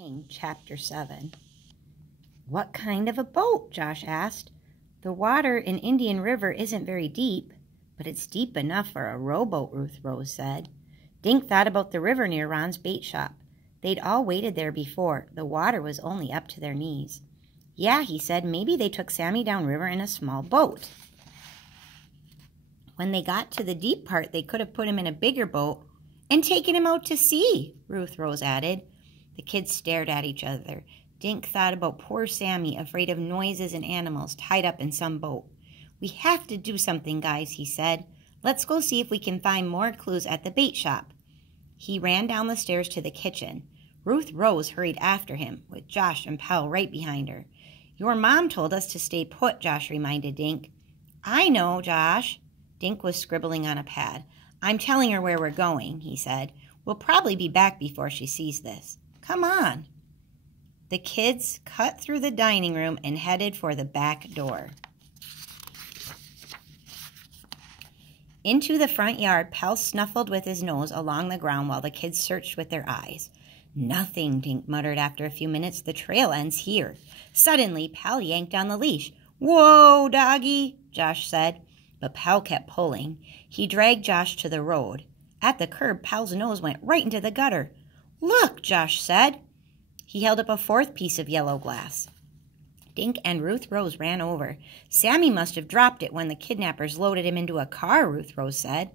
King, Chapter 7. What kind of a boat? Josh asked. The water in Indian River isn't very deep, but it's deep enough for a rowboat, Ruth Rose said. Dink thought about the river near Ron's bait shop. They'd all waded there before. The water was only up to their knees. Yeah, he said, maybe they took Sammy downriver in a small boat. When they got to the deep part, they could have put him in a bigger boat and taken him out to sea, Ruth Rose added. The kids stared at each other. Dink thought about poor Sammy, afraid of noises and animals, tied up in some boat. We have to do something, guys, he said. Let's go see if we can find more clues at the bait shop. He ran down the stairs to the kitchen. Ruth Rose hurried after him, with Josh and Pal right behind her. Your mom told us to stay put, Josh reminded Dink. I know, Josh. Dink was scribbling on a pad. I'm telling her where we're going, he said. We'll probably be back before she sees this. Come on. The kids cut through the dining room and headed for the back door. Into the front yard, Pal snuffled with his nose along the ground while the kids searched with their eyes. Nothing, Dink muttered after a few minutes. The trail ends here. Suddenly, Pal yanked on the leash. Whoa, doggy, Josh said. But Pal kept pulling. He dragged Josh to the road. At the curb, Pal's nose went right into the gutter. Look, Josh said. He held up a fourth piece of yellow glass. Dink and Ruth Rose ran over. Sammy must have dropped it when the kidnappers loaded him into a car, Ruth Rose said.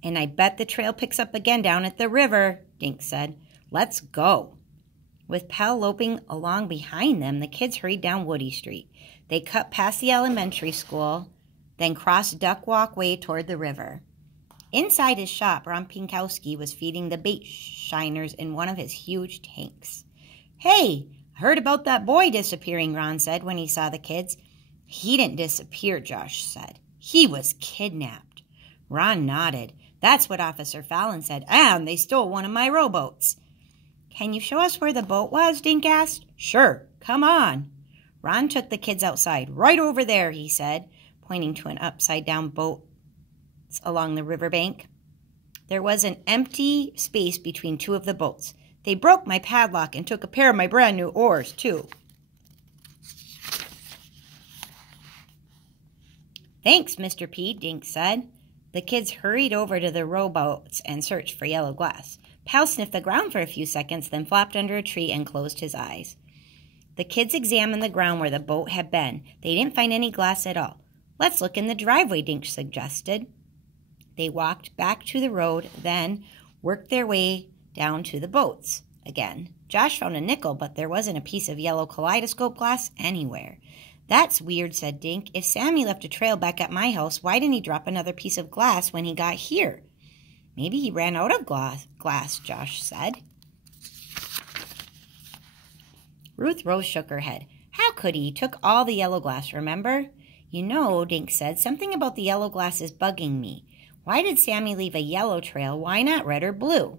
And I bet the trail picks up again down at the river, Dink said. Let's go. With Pal loping along behind them, the kids hurried down Woody Street. They cut past the elementary school, then crossed Duck Walk Way toward the river. Inside his shop, Ron Pinkowski was feeding the bait shiners in one of his huge tanks. Hey, I heard about that boy disappearing, Ron said when he saw the kids. He didn't disappear, Josh said. He was kidnapped. Ron nodded. That's what Officer Fallon said, and they stole one of my rowboats. Can you show us where the boat was? Dink asked. Sure, come on. Ron took the kids outside. Right over there, he said, pointing to an upside-down boat along the riverbank. There was an empty space between two of the boats. They broke my padlock and took a pair of my brand new oars, too. Thanks, Mr. P, Dink said. The kids hurried over to the rowboats and searched for yellow glass. Pal sniffed the ground for a few seconds, then flopped under a tree and closed his eyes. The kids examined the ground where the boat had been. They didn't find any glass at all. Let's look in the driveway, Dink suggested. They walked back to the road, then worked their way down to the boats again. Josh found a nickel, but there wasn't a piece of yellow kaleidoscope glass anywhere. That's weird, said Dink. If Sammy left a trail back at my house, why didn't he drop another piece of glass when he got here? Maybe he ran out of glass, Josh said. Ruth Rose shook her head. How could he? He took all the yellow glass, remember? You know, Dink said, something about the yellow glass is bugging me. Why did Sammy leave a yellow trail? Why not red or blue?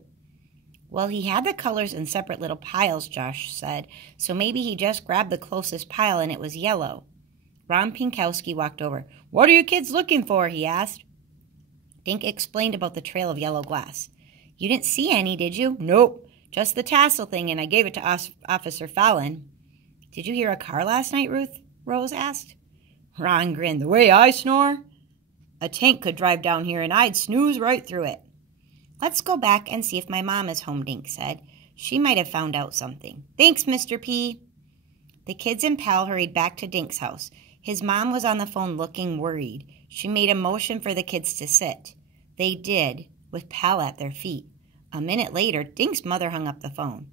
Well, he had the colors in separate little piles, Josh said, so maybe he just grabbed the closest pile and it was yellow. Ron Pinkowski walked over. What are you kids looking for? He asked. Dink explained about the trail of yellow glass. You didn't see any, did you? Nope, just the tassel thing, and I gave it to Officer Fallon. Did you hear a car last night, Ruth Rose asked. Ron grinned. The way I snore? A tank could drive down here and I'd snooze right through it. Let's go back and see if my mom is home, Dink said. She might have found out something. Thanks, Mr. P. The kids and Pal hurried back to Dink's house. His mom was on the phone looking worried. She made a motion for the kids to sit. They did, with Pal at their feet. A minute later, Dink's mother hung up the phone.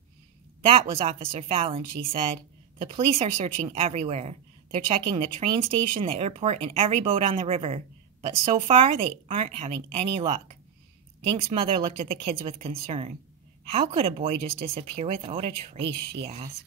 That was Officer Fallon, she said. The police are searching everywhere. They're checking the train station, the airport, and every boat on the river. But so far, they aren't having any luck. Dink's mother looked at the kids with concern. How could a boy just disappear without a trace, she asked.